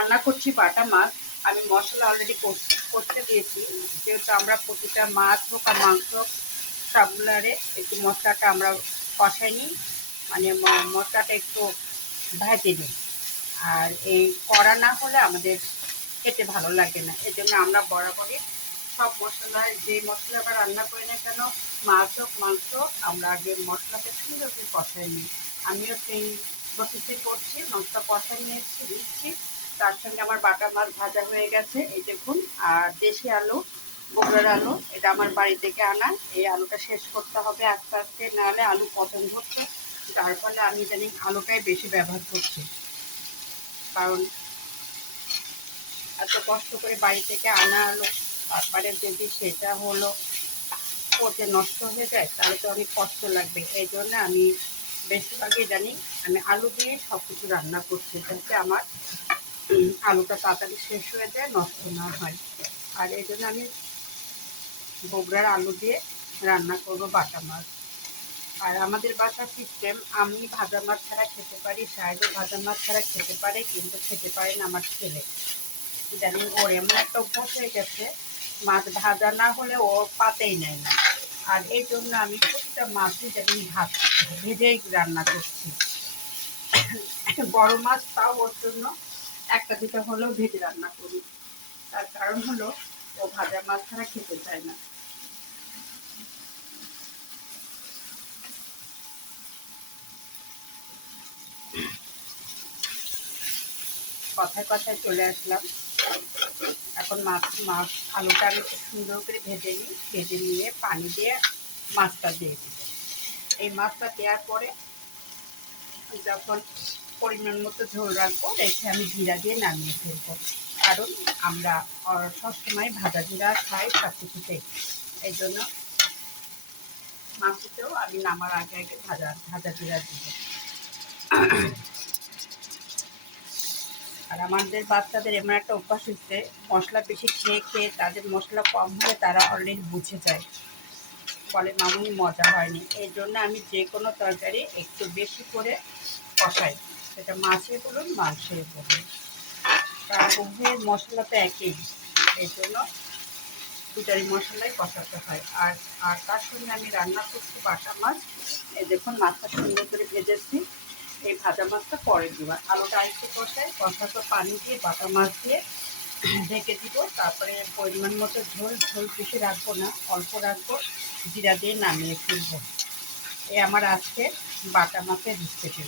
রান্না করছি বাটা মাছ। আমি মশলা অলরেডি করতে দিয়েছি, যেহেতু আমরা প্রতিটা মাছ হোক আর মাংস সবগুলারে একটু মশলাটা আমরা কষাই নিই, মানে মশলাটা একটু ভেজে নিই। আর এই কড়া না হলে আমাদের খেতে ভালো লাগে না। এই জন্য আমরা বরাবরই সব মশলায় যে মশলা আমরা রান্না করি না কেন, মাছ হোক মাংস, আমরা আগে মশলাটা সুন্দর করে কষাই নিই। আমিও সেই প্রসেসে করছি, মশলা কষাই নিচ্ছি। তার সঙ্গে আমার বাটা মাছ ভাজা হয়ে গেছে, এই দেখুন। আর দেশি আলু, বগুড়ার আলু, এটা আমার বাড়ি থেকে আনা। এই আলুটা শেষ করতে হবে আস্তে আস্তে, নাহলে আলু পচন হচ্ছে। তার ফলে আমি জানি আলুটাই বেশি ব্যবহার করছি, কারণ এত কষ্ট করে বাড়ি থেকে আনা আলু তারপরে যদি সেটা হলো পচে নষ্ট হয়ে যায়, তাহলে তো অনেক কষ্ট লাগবে। এই জন্য আমি বেশিরভাগই জানি আমি আলু দিয়ে সব কিছু রান্না করছি, যাতে আমার আলুটা তাড়াতাড়ি শেষ হয়ে যায়, নষ্ট না হয়। আর এই জন্য আমি বগুড়ার আলু দিয়ে রান্না করবো বাটা মাছ। আর আমাদের বাসার সিস্টেম, আমি ভাজা মাছ ছাড়া খেতে পারি, সাহেবও ভাজা মাছ ছাড়া খেতে পারে, কিন্তু খেতে পারে না আমার ছেলে। জানি ওর এমন একটা অভ্যাস হয়ে গেছে, মাছ ভাজা না হলে ও পাতেই নেয় না। আর এই জন্য আমি প্রতিটা মাছই জানি ভেজেই রান্না করছি। বড় মাছ তাও ওর জন্য একটা দুটো হলেও ভেজে রান্না করি। তার কারণ হলো ও ভাজা মাছ ছাড়া খেতে চায় না। কথায় কথায় চলে আসলাম। এখন মাছ আলুটা আমি খুব সুন্দর করে ভেজে নিই, ভেজে নিয়ে পানি দিয়ে মাছটা দিয়ে দিই। এই মাছটা দেওয়ার পরে যখন পরিমাণ মতো ঝোল রাখবো, রেখে আমি জিরা দিয়ে নামিয়ে ফেলবো। কারণ আমরা সবসময় ভাজা জিরা খাই সব কিছুতেই, এই জন্য মাছতেও আমি নামার আগে আগে ভাজা জিরা দিব। আর আমাদের বাচ্চাদের এমন একটা অভ্যাস হচ্ছে, মশলা বেশি খেয়ে খেয়ে তাদের মশলা কম হলে তারা অলরেডি বুঝে যায়, বলে মামুনি মজা হয়নি। এই জন্য আমি যে কোনো তরকারি একটু বেশি করে কষাই, সেটা মাছে বলুন মাংসে বলুন, কারণ উভয়ের মশলা তো একই। এই জন্য দুটারি মশলাই কষাতে হয়। আর আর তার সঙ্গে আমি রান্না করছি বাটা মাছ। এই দেখুন মাছটা সুন্দর করে ভেজেছি। এই ভাজা মাছটা পরে দিব, আলুটা আরেকটু কষাতে পানি দিয়ে বাটা মাছ দিয়ে ঢেকে দিব। তারপরে পরিমাণ মতো ঝোল বেশি রাখবো না, অল্প রাখবো, জিরা দিয়ে নামিয়ে ফেলবো। এই আমার আজকে বাটা মাছের রেসিপি।